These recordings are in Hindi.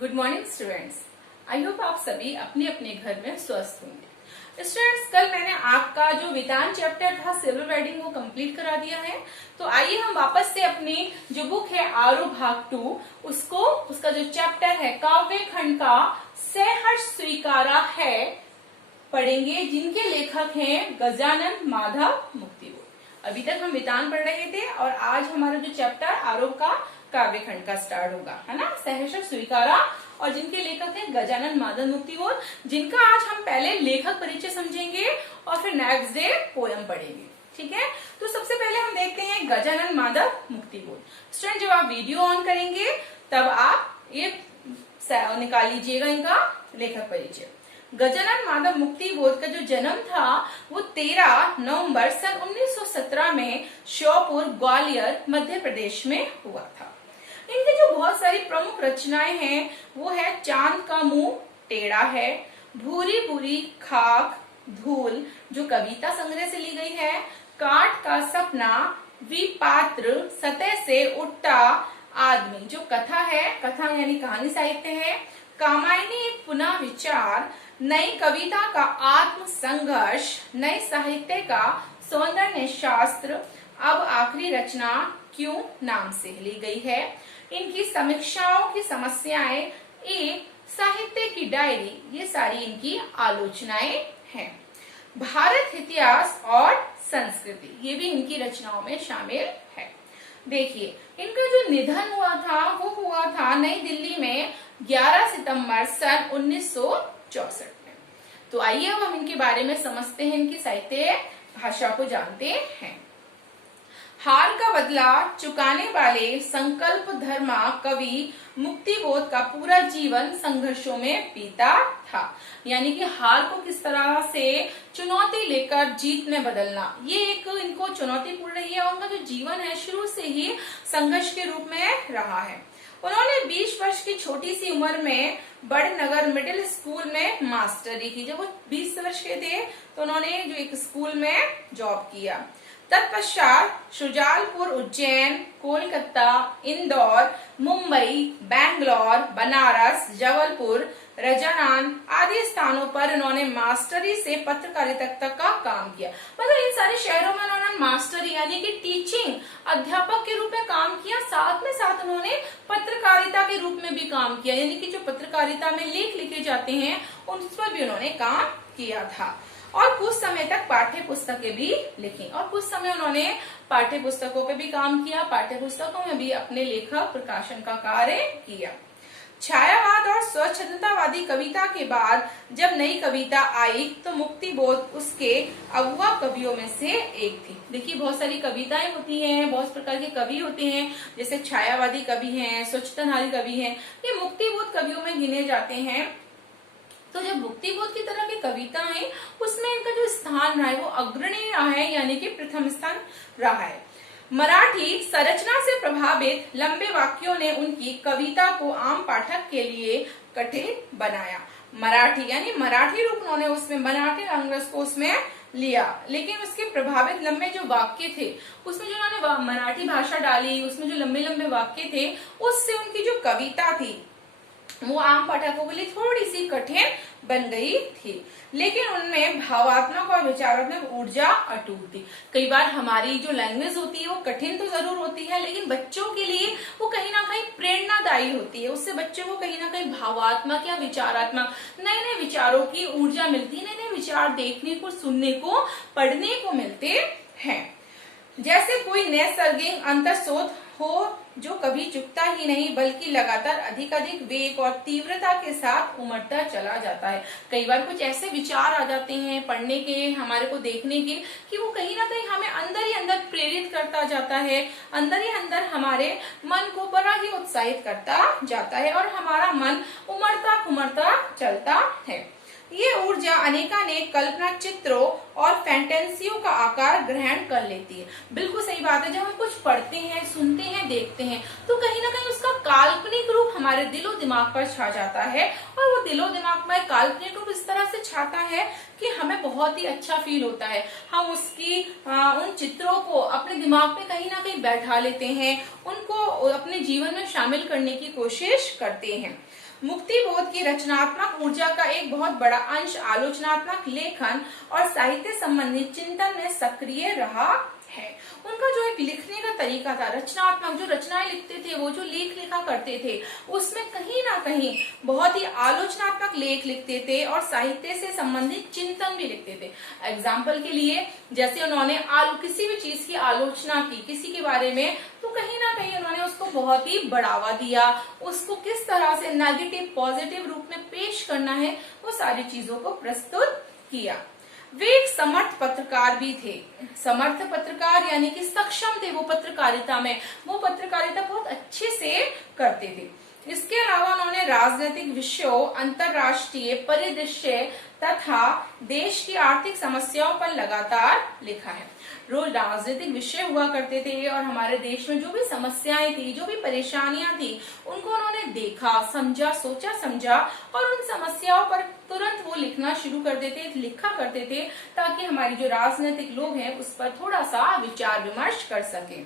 Good morning students. I hope आप सभी अपने अपने घर में स्वस्थ होंगे। स्टूडेंट्स, कल मैंने आपका जो वितान चैप्टर था सिल्वर वेडिंग वो कंप्लीट करा दिया है। तो आइए हम वापस से अपनी जो बुक है आरोह भाग 2 उसका जो चैप्टर है काव्य खंड का सहर्ष स्वीकारा है पढ़ेंगे, जिनके लेखक हैं गजानन माधव मुक्तिबोध। अभी तक हम वितान पढ़ रहे थे और आज हमारा जो चैप्टर आरोह का काव्य खंड का स्टार्ट होगा, है ना। सहर्ष स्वीकारा और जिनके लेखक हैं गजानन माधव मुक्तिबोध, जिनका आज हम पहले लेखक परिचय समझेंगे और फिर नेक्स्ट डे पोयम पढ़ेंगे। ठीक है, तो सबसे पहले हम देखते हैं गजानन माधव मुक्तिबोध। स्टूडेंट, जब आप वीडियो ऑन करेंगे तब आप ये निकाल लीजिएगा इनका लेखक परिचय। गजानन माधव मुक्तिबोध का जो जन्म था वो 13 नवंबर सन 1917 में श्योपुर ग्वालियर मध्य प्रदेश में हुआ था। इनकी जो बहुत सारी प्रमुख रचनाएं हैं वो है चांद का मुंह टेढ़ा है, भूरी भूरी खाक धूल जो कविता संग्रह से ली गई है, काट का सपना, विपात्र, सतह से उठता आदमी जो कथा है, कथा यानी कहानी साहित्य है, कामायनी एक पुनः विचार, नई कविता का आत्म संघर्ष, नए साहित्य का सौंदर्य शास्त्र, अब आखिरी रचना क्यों नाम से ली गई है, इनकी समीक्षाओं की समस्याएं, एक साहित्य की डायरी, ये सारी इनकी आलोचनाएं हैं। भारत इतिहास और संस्कृति ये भी इनकी रचनाओं में शामिल है। देखिए, इनका जो निधन हुआ था वो हुआ था नई दिल्ली में 11 सितंबर सन 1964 में। तो आइए अब हम इनके बारे में समझते हैं, इनकी साहित्य भाषा को जानते हैं। हार का बदला चुकाने वाले संकल्प धर्मा कवि मुक्तिबोध का पूरा जीवन संघर्षों में बीता था। यानी कि हार को किस तरह से चुनौती लेकर जीत में बदलना, ये एक इनको चुनौतीपूर्ण रही है। उनका जो जीवन है शुरू से ही संघर्ष के रूप में रहा है। उन्होंने 20 वर्ष की छोटी सी उम्र में बड़नगर मिडिल स्कूल में मास्टरी की। जब वो 20 वर्ष के थे तो उन्होंने जो एक स्कूल में जॉब किया। तत्पश्चात शुजालपुर, उज्जैन, कोलकाता, इंदौर, मुंबई, बैंगलोर, बनारस, जबलपुर, रजानान आदि स्थानों पर उन्होंने मास्टरी से पत्रकारिता तक का काम किया। मतलब इन सारे शहरों में उन्होंने मास्टरी यानी कि टीचिंग अध्यापक के रूप में काम किया, साथ में साथ उन्होंने पत्रकारिता के रूप में भी काम किया। यानी कि जो पत्रकारिता में लेख लिखे जाते हैं उन पर भी उन्होंने काम किया था। और कुछ समय तक पाठ्य पुस्तकें भी लिखी और कुछ समय उन्होंने पाठ्य पुस्तकों पे भी काम किया, पाठ्य पुस्तकों में भी अपने लेखक प्रकाशन का कार्य किया। छायावाद और स्वच्छंदतावादी कविता के बाद जब नई कविता आई तो मुक्तिबोध उसके अगुआ कवियों में से एक थी। देखिए, बहुत सारी कविताएं होती हैं, बहुत प्रकार के कवि होते हैं, जैसे छायावादी कवि हैं, स्वच्छंदतावादी कवि हैं, ये मुक्तिबोध कवियों में गिने जाते हैं। तो जब मुक्तिबोध की तरह की कविता है उसमें इनका जो स्थान रहा है वो अग्रणी रहा है, यानी कि प्रथम स्थान रहा है। मराठी संरचना से प्रभावित लंबे वाक्यों ने उनकी कविता को आम पाठक के लिए कठिन बनाया। मराठी यानी मराठी रूप उन्होंने उसमें बना के कांग्रेस को उसमें लिया, लेकिन उसके प्रभावित लंबे जो वाक्य थे उसमें जो उन्होंने मराठी भाषा डाली, उसमें जो लंबे लंबे वाक्य थे उससे उनकी जो कविता थी वो आम पाठकों के लिए थोड़ी सी कठिन बन गई थी। लेकिन उनमें भावात्मक और विचारात्मक ऊर्जा अटूट थी। कई बार हमारी जो लैंग्वेज होती है वो कठिन तो जरूर होती है, लेकिन बच्चों के लिए वो कहीं ना कहीं प्रेरणादायी होती है। उससे बच्चों को कहीं ना कहीं भावात्मक या विचारात्मक नए नए विचारों की ऊर्जा मिलती है, नए नए विचार देखने को, सुनने को, पढ़ने को मिलते हैं। जैसे कोई नैसर्गिक अंतर्स्रोत हो जो कभी चुकता ही नहीं बल्कि लगातार अधिक वेग और तीव्रता के साथ उमड़ता चला जाता है। कई बार कुछ ऐसे विचार आ जाते हैं पढ़ने के, हमारे को देखने के, कि वो कहीं ना कहीं हमें अंदर ही अंदर प्रेरित करता जाता है, अंदर ही अंदर हमारे मन को बड़ा ही उत्साहित करता जाता है और हमारा मन उमड़ता उमड़ता चलता है। ये ऊर्जा अनेकानेक कल्पना चित्रों और फैंटेसियों का आकार ग्रहण कर लेती है। बिल्कुल सही बात है। जब हम कुछ पढ़ते हैं, सुनते हैं, देखते हैं तो कहीं ना कहीं उसका काल्पनिक रूप हमारे दिलो दिमाग पर छा जाता है और वो दिलो दिमाग में काल्पनिक रूप इस तरह से छाता है कि हमें बहुत ही अच्छा फील होता है। हम उसकी उन चित्रों को अपने दिमाग में कहीं ना कहीं बैठा लेते हैं, उनको अपने जीवन में शामिल करने की कोशिश करते हैं। मुक्ति बोध की रचनात्मक ऊर्जा का एक बहुत बड़ा अंश आलोचनात्मक लेखन और साहित्य संबंधी चिंतन में सक्रिय रहा है। उनका जो एक लिखने का तरीका था, रचनात्मक, जो रचनाएं लिखते थे, वो जो लेख लिखा करते थे, उसमें कहीं ना कहीं बहुत ही आलोचनात्मक लेख लिखते थे और साहित्य से संबंधित चिंतन भी लिखते थे। एग्जाम्पल के लिए, जैसे उन्होंने किसी भी चीज की आलोचना की, किसी के बारे में, तो कहीं ना कहीं उन्होंने उसको बहुत ही बढ़ावा दिया, उसको किस तरह से नेगेटिव पॉजिटिव रूप में पेश करना है, वो सारी चीजों को प्रस्तुत किया। वे एक समर्थ पत्रकार भी थे। समर्थ पत्रकार यानी कि सक्षम थे वो पत्रकारिता में, वो पत्रकारिता बहुत अच्छे से करते थे। इसके अलावा उन्होंने राजनीतिक विषयों, अंतरराष्ट्रीय परिदृश्य तथा देश की आर्थिक समस्याओं पर लगातार लिखा है। रोज राजनीतिक विषय हुआ करते थे और हमारे देश में जो भी समस्याएं थी, जो भी परेशानियां थी, उनको उन्होंने देखा, समझा, सोचा समझा और उन समस्याओं पर तुरंत वो लिखना शुरू कर देते, लिखा करते थे, ताकि हमारी जो राजनीतिक लोग हैं उस पर थोड़ा सा विचार विमर्श कर सके।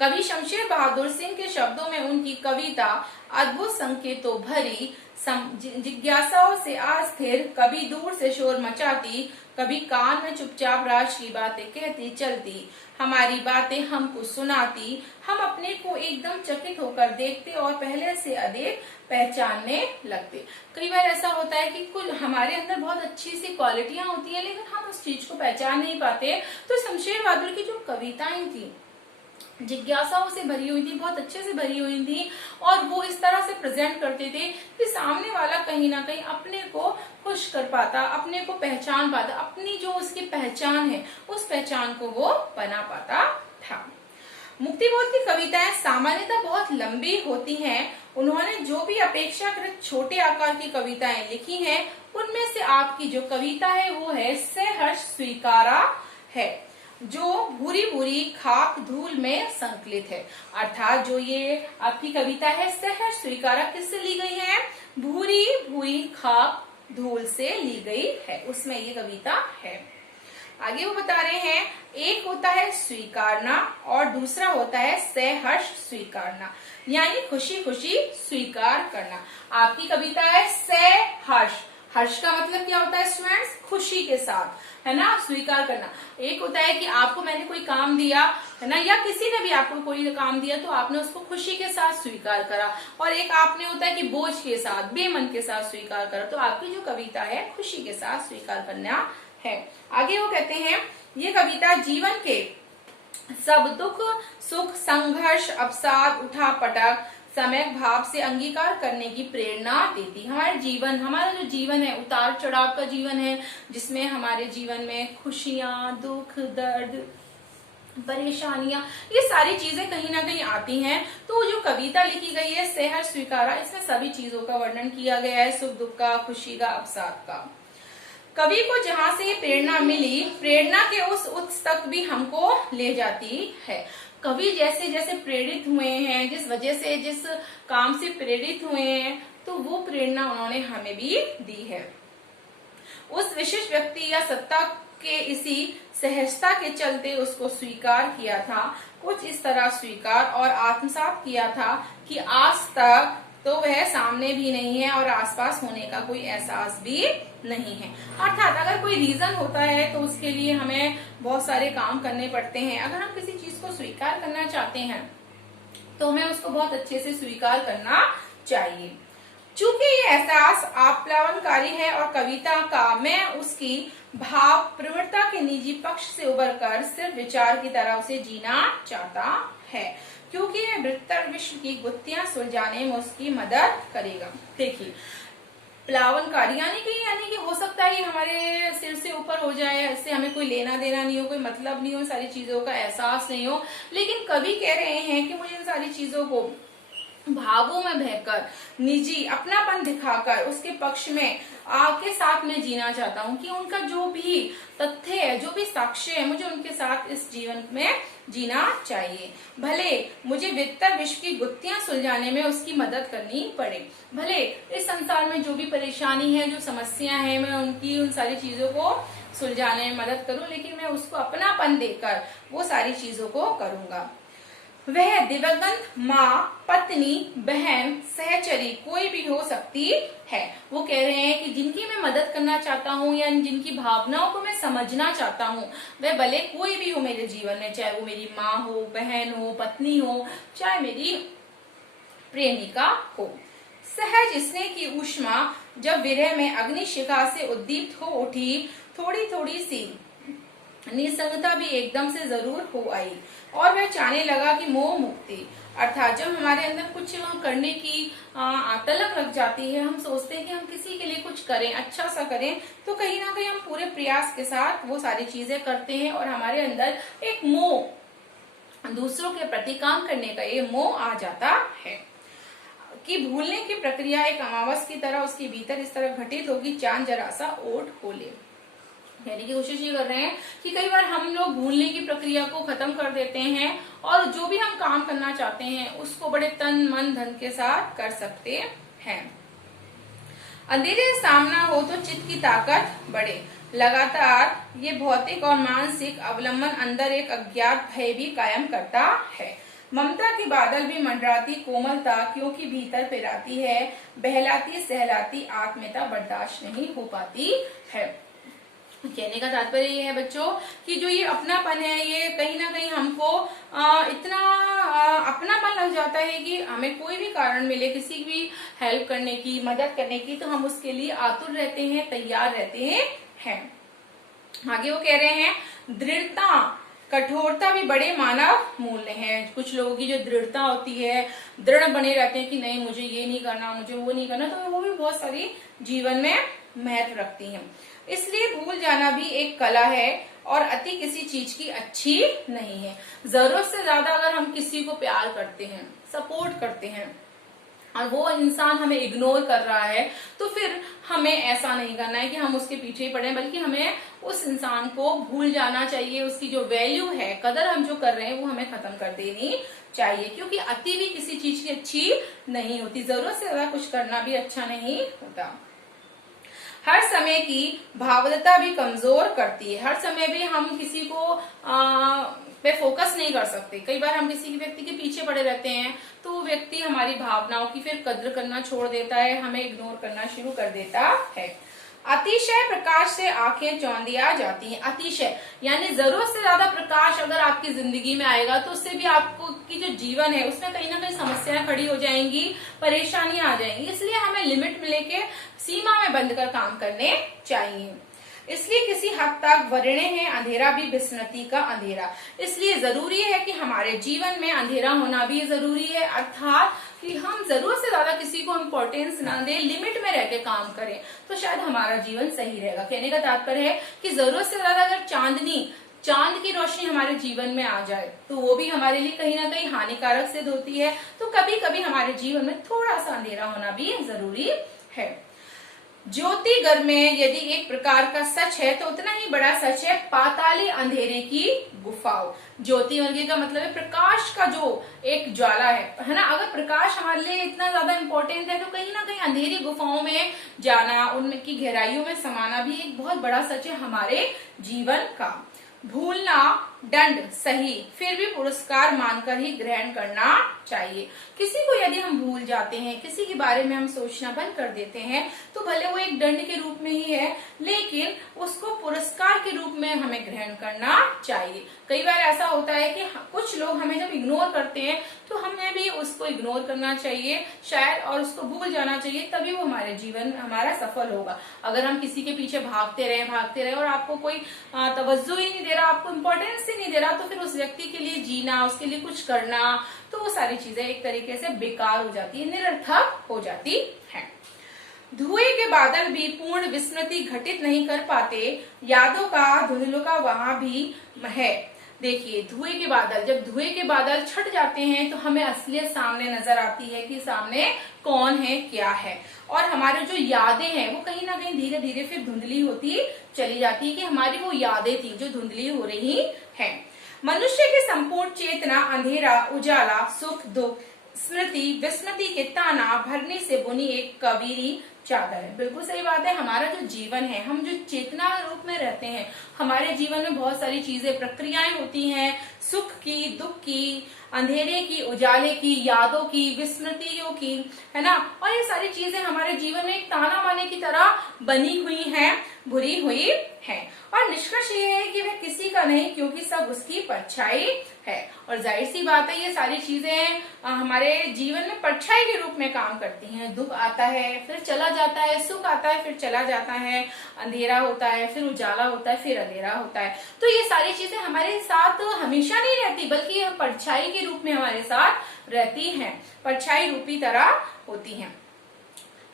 कवि शमशेर बहादुर सिंह के शब्दों में उनकी कविता अद्भुत संकेतों भरी, जिज्ञासाओं से अस्थिर, कभी दूर से शोर मचाती, कभी कान में चुपचाप राज की बातें कहती चलती, हमारी बातें हमको सुनाती, हम अपने को एकदम चकित होकर देखते और पहले से अधिक पहचानने लगते। कई बार ऐसा होता है कि कुछ हमारे अंदर बहुत अच्छी सी क्वालिटियां होती है, लेकिन हम उस चीज को पहचान नहीं पाते। तो शमशेर बहादुर की जो कविताएं थी, जिज्ञासाओं से भरी हुई थी, बहुत अच्छे से भरी हुई थी, और वो इस तरह से प्रेजेंट करते थे कि सामने वाला कहीं ना कहीं अपने को खुश कर पाता, अपने को पहचान पाता, अपनी जो उसकी पहचान है उस पहचान को वो बना पाता था। मुक्तिबोध की कविताएं सामान्यतः बहुत लंबी होती हैं। उन्होंने जो भी अपेक्षाकृत छोटे आकार की कविताएं लिखी हैं, उनमें से आपकी जो कविता है वो है सहर्ष स्वीकारा है, जो भूरी भूरी खाक धूल में संकलित है। अर्थात जो ये आपकी कविता है सहर्ष स्वीकारा किससे ली गई है? भूरी भूरी खाक धूल से ली गई है, उसमें ये कविता है। आगे वो बता रहे हैं, एक होता है स्वीकारना और दूसरा होता है सहर्ष स्वीकारना, यानी खुशी खुशी स्वीकार करना। आपकी कविता है सहर्ष, हर्ष का मतलब क्या होता है स्टूडेंट्स? खुशी के साथ, है ना, स्वीकार करना। एक होता है कि आपको मैंने कोई काम दिया, है ना, या किसी ने भी आपको कोई काम दिया तो आपने उसको खुशी के साथ स्वीकार करा, और एक आपने होता है कि बोझ के साथ, बेमन के साथ स्वीकार करा। तो आपकी जो कविता है खुशी के साथ स्वीकार करना है। आगे वो कहते हैं, ये कविता जीवन के सब दुख सुख संघर्ष अवसाद उठा पटक समय भाव से अंगीकार करने की प्रेरणा देती। हमारे जीवन, हमारा जो जीवन है उतार चढ़ाव का जीवन है, जिसमें हमारे जीवन में खुशियां, दुख, दर्द, परेशानियां, ये सारी चीजें कहीं ना कहीं आती हैं। तो जो कविता लिखी गई है सहर्ष स्वीकारा, इसमें सभी चीजों का वर्णन किया गया है, सुख दुख का, खुशी का, अवसाद का। कवि को जहां से प्रेरणा मिली, प्रेरणा के उस उत्स तक भी हमको ले जाती है। कवि जैसे जैसे प्रेरित हुए हैं, जिस वजह से, जिस काम से प्रेरित हुए हैं, तो वो प्रेरणा उन्होंने हमें भी दी है। उस विशिष्ट व्यक्ति या सत्ता के इसी सहजता के चलते उसको स्वीकार किया था, कुछ इस तरह स्वीकार और आत्मसात किया था कि आज तक तो वह सामने भी नहीं है और आसपास होने का कोई एहसास भी नहीं है। अर्थात अगर कोई रीजन होता है तो उसके लिए हमें बहुत सारे काम करने पड़ते हैं। अगर हम किसी चीज को स्वीकार करना चाहते हैं तो हमें उसको बहुत अच्छे से स्वीकार करना चाहिए। चूंकि ये एहसास आप्लावनकारी है और कविता का मैं उसकी भाव प्रवृत्ता के निजी पक्ष से उबरकर सिर्फ विचार की तरह से जीना चाहता है, क्योंकि यह बृहत्तर विश्व की गुत्थियां सुलझाने में उसकी मदद करेगा। देखिए, प्लावनकारी यानी कि हो सकता है हमारे सिर से ऊपर हो जाए, इससे हमें कोई लेना देना नहीं हो, कोई मतलब नहीं हो, सारी चीजों का एहसास नहीं हो, लेकिन कवि कह रहे हैं कि मुझे इन सारी चीजों को भावों में बहकर, निजी अपनापन दिखाकर उसके पक्ष में आपके साथ में जीना चाहता हूँ, कि उनका जो भी तथ्य है, जो भी साक्ष्य है, मुझे उनके साथ इस जीवन में जीना चाहिए। भले मुझे वित्तर विश्व की गुत्थियां सुलझाने में उसकी मदद करनी पड़े, भले इस संसार में जो भी परेशानी है, जो समस्या है, मैं उनकी उन सारी चीजों को सुलझाने में मदद करूं, लेकिन मैं उसको अपनापन देकर वो सारी चीजों को करूंगा। वह दिवंगत माँ, पत्नी, बहन, सहचरी कोई भी हो सकती है। वो कह रहे हैं कि जिनकी मैं मदद करना चाहता हूँ या जिनकी भावनाओं को मैं समझना चाहता हूँ, वह भले कोई भी हो मेरे जीवन में, चाहे वो मेरी माँ हो, बहन हो, पत्नी हो, चाहे मेरी प्रेमिका हो। सहज स्नेह की ऊष्मा जब विरह में अग्निशिखा से उद्दीप्त हो उठी, थोड़ी थोड़ी सी निसंगता भी एकदम से जरूर हो आई और वह चाहने लगा कि मोह मुक्ति, अर्थात जब हमारे अंदर कुछ करने की तलब लग जाती है, हम सोचते हैं कि हम किसी के लिए कुछ करें, अच्छा सा करें, तो कहीं ना कहीं हम पूरे प्रयास के साथ वो सारी चीजें करते हैं और हमारे अंदर एक मोह, दूसरों के प्रति काम करने का ये मोह आ जाता है कि भूलने की प्रक्रिया एक अमावस की तरह उसके भीतर इस तरह घटित होगी, चांद जरा सा ओट खोले। कहने की कोशिश ये कर रहे हैं कि कई बार हम लोग भूलने की प्रक्रिया को खत्म कर देते हैं और जो भी हम काम करना चाहते हैं उसको बड़े तन मन धन के साथ कर सकते हैं। अंधेरे से सामना हो तो चित्त की ताकत बढ़े। लगातार ये भौतिक और मानसिक अवलंबन अंदर एक अज्ञात भय भी कायम करता है। ममता के बादल भी मंडराती कोमलता क्योंकि भीतर पिराती है, बहलाती सहलाती आत्मीयता बर्दाश्त नहीं हो पाती है। कहने का तात्पर्य ये है बच्चों कि जो ये अपनापन है, ये कहीं ना कहीं हमको इतना अपनापन लग जाता है कि हमें कोई भी कारण मिले, किसी भी हेल्प करने की, मदद करने की, तो हम उसके लिए आतुर रहते हैं, तैयार रहते हैं। आगे वो कह रहे हैं दृढ़ता, कठोरता भी बड़े मानव मूल्य हैं। कुछ लोगों की जो दृढ़ता होती है, दृढ़ बने रहते हैं कि नहीं मुझे ये नहीं करना, मुझे वो नहीं करना, तो वो भी बहुत सारी जीवन में महत्व रखती हैं। इसलिए भूल जाना भी एक कला है और अति किसी चीज की अच्छी नहीं है। जरूरत से ज्यादा अगर हम किसी को प्यार करते हैं, सपोर्ट करते हैं और वो इंसान हमें इग्नोर कर रहा है, तो फिर हमें ऐसा नहीं करना है कि हम उसके पीछे ही पड़े, बल्कि हमें उस इंसान को भूल जाना चाहिए। उसकी जो वैल्यू है, कदर हम जो कर रहे हैं, वो हमें खत्म कर देनी चाहिए, क्योंकि अति भी किसी चीज की अच्छी नहीं होती। जरूरत से ज्यादा कुछ करना भी अच्छा नहीं होता। हर समय की भावुकता भी कमजोर करती है। हर समय भी हम किसी को पे फोकस नहीं कर सकते। कई बार हम किसी व्यक्ति के पीछे पड़े रहते हैं तो वो व्यक्ति हमारी भावनाओं की फिर कद्र करना छोड़ देता है, हमें इग्नोर करना शुरू कर देता है। अतिशय प्रकाश से आंखें चौंधिया जाती हैं। अतिशय यानी जरूरत से ज्यादा प्रकाश अगर आपकी जिंदगी में आएगा तो उससे भी आपको की जो जीवन है उसमें कहीं ना कहीं समस्याएं खड़ी हो जाएंगी, परेशानियां आ जाएंगी। इसलिए हमें लिमिट में लेके सीमा में बंद कर काम करने चाहिए। इसलिए किसी हद तक वर्णे है अंधेरा भी विस्मृति का अंधेरा। इसलिए जरूरी है कि हमारे जीवन में अंधेरा होना भी जरूरी है, अर्थात कि हम जरूरत से ज्यादा किसी को इम्पोर्टेंस ना दें, लिमिट में रह के काम करें, तो शायद हमारा जीवन सही रहेगा। कहने का तात्पर्य है कि जरूरत से ज्यादा अगर चांद की रोशनी हमारे जीवन में आ जाए तो वो भी हमारे लिए कहीं ना कहीं हानिकारक सिद्ध होती है। तो कभी कभी हमारे जीवन में थोड़ा सा अंधेरा होना भी जरूरी है। ज्योति घर में यदि एक प्रकार का सच है तो उतना ही बड़ा सच है पाताली अंधेरे की गुफाओं। ज्योति वर्ग का मतलब है प्रकाश का जो एक ज्वाला है ना। अगर प्रकाश हमारे लिए इतना ज्यादा इंपॉर्टेंट है तो कहीं ना कहीं अंधेरी गुफाओं में जाना, उनकी गहराइयों में समाना भी एक बहुत बड़ा सच है हमारे जीवन का। भूलना दंड सही, फिर भी पुरस्कार मानकर ही ग्रहण करना चाहिए। किसी को यदि हम भूल जाते हैं, किसी के बारे में हम सोचना बंद कर देते हैं, तो भले वो एक दंड के रूप में ही है, लेकिन उसको पुरस्कार के रूप में हमें ग्रहण करना चाहिए। कई बार ऐसा होता है कि कुछ लोग हमें जब इग्नोर करते हैं तो हमें भी उसको इग्नोर करना चाहिए शायद, और उसको भूल जाना चाहिए, तभी वो हमारे जीवन में हमारा सफल होगा। अगर हम किसी के पीछे भागते रहे और आपको कोई तवज्जो ही नहीं दे रहा, आपको इम्पोर्टेंस ही नहीं दे रहा, तो फिर उस व्यक्ति के लिए जीना, उसके लिए कुछ करना, तो वो सारी चीजें एक तरीके से बेकार हो जाती है, निरर्थक हो जाती है। धुएं के बादल भी पूर्ण विस्मृति घटित नहीं कर पाते, यादों का धुंधलुका वहां भी है। देखिए धुएं के बादल, जब धुएं के बादल छट जाते हैं तो हमें असलियत सामने नजर आती है कि सामने कौन है, क्या है, और हमारी जो यादें हैं वो कहीं ना कहीं धीरे धीरे फिर धुंधली होती चली जाती है कि हमारी वो यादें थी जो धुंधली हो रही है। मनुष्य की संपूर्ण चेतना अंधेरा उजाला, सुख दुख, स्मृति विस्मृति के ताना भरने से बुनी एक कबीरी चादर है। बिल्कुल सही बात है। हमारा जो जीवन है, हम जो चेतना रूप में रहते हैं, हमारे जीवन में बहुत सारी चीजें, प्रक्रियाएं होती हैं, सुख की, दुख की, अंधेरे की, उजाले की, यादों की, विस्मृतियों की, है ना। और ये सारी चीजें हमारे जीवन में एक ताना बाने की तरह बनी हुई हैं, बुरी हुई है। और निष्कर्ष ये है कि वह किसी का नहीं, क्योंकि सब उसकी परछाई है। और जाहिर सी बात है, ये सारी चीजें हमारे जीवन में परछाई के रूप में काम करती हैं। दुख आता है फिर चला जाता है, सुख आता है फिर चला जाता है, अंधेरा होता है फिर उजाला होता है, फिर अंधेरा होता है। तो ये सारी चीजें हमारे साथ हमेशा नहीं रहती, बल्कि यह परछाई के रूप में हमारे साथ रहती हैं, परछाई रूपी तरह होती हैं।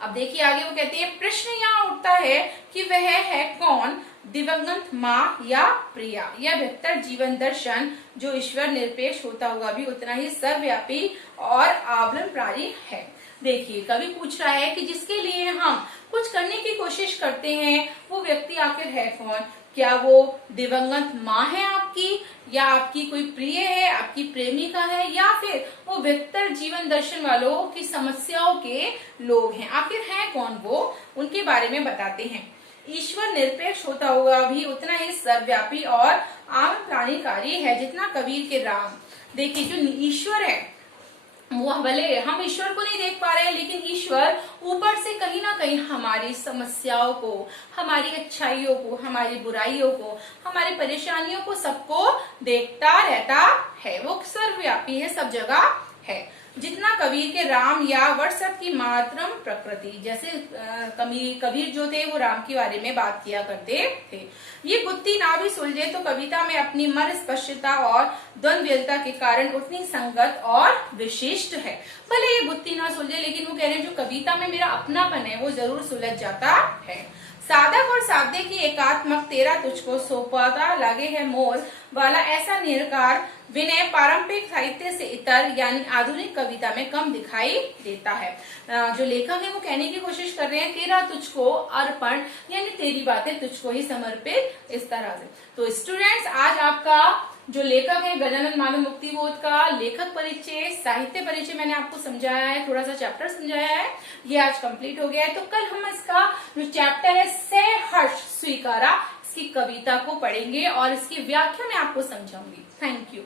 अब देखिए आगे वो कहती है, प्रश्न यहाँ उठता है कि वह है कौन, दिवंगत माँ या प्रिया। यह बेहतर जीवन दर्शन जो ईश्वर निरपेक्ष होता हुआ भी उतना ही सर्वव्यापी और आवरणकारी है। देखिए कवि पूछ रहा है कि जिसके लिए हम कुछ करने की कोशिश करते हैं वो व्यक्ति आखिर है कौन। क्या वो दिवंगत माँ है आपकी, या आपकी कोई प्रिय है, आपकी प्रेमिका है, या फिर वो बेहतर जीवन दर्शन वालों की समस्याओं के लोग हैं। आखिर है कौन वो, उनके बारे में बताते हैं। ईश्वर निरपेक्ष होता हुआ भी उतना ही सर्वव्यापी और आमप्राणीकारी है जितना कबीर के राम। देखिए जो ईश्वर है वो, भले हम ईश्वर को नहीं देख पा रहे हैं, लेकिन ईश्वर ऊपर से कहीं ना कहीं हमारी समस्याओं को, हमारी अच्छाइयों को, हमारी बुराइयों को, हमारी परेशानियों को, सबको देखता रहता है। वो सर्वव्यापी है, सब जगह है। जितना कबीर के राम या वर्षभ की मातरम प्रकृति, जैसे कबीर जो थे वो राम के बारे में बात किया करते थे। ये गुत्थी ना भी सुलझे तो कविता में अपनी मन स्पष्टता और द्वंद्वता के कारण उतनी संगत और विशिष्ट है। भले ये गुत्थी ना सुलझे, लेकिन वो कह रहे हैं जो कविता में मेरा अपनापन है वो जरूर सुलझ जाता है। साधक और साध्य की एकात्मक तेरा तुझको सौंपता लागे है मोल वाला ऐसा निरकार विनय पारंपरिक साहित्य से इतर यानी आधुनिक कविता में कम दिखाई देता है। जो लेखक है वो कहने की कोशिश कर रहे हैं तेरा तुझको अर्पण, यानी तेरी बातें तुझको ही समर्पित, इस तरह से। तो स्टूडेंट्स, आज आपका जो लेखक है गजानन माधव मुक्तिबोध का लेखक परिचय, साहित्य परिचय मैंने आपको समझाया है, थोड़ा सा चैप्टर समझाया है, ये आज कंप्लीट हो गया है। तो कल हम इसका जो चैप्टर है सहर्ष स्वीकारा, इसकी कविता को पढ़ेंगे और इसकी व्याख्या मैं आपको समझाऊंगी। Thank you.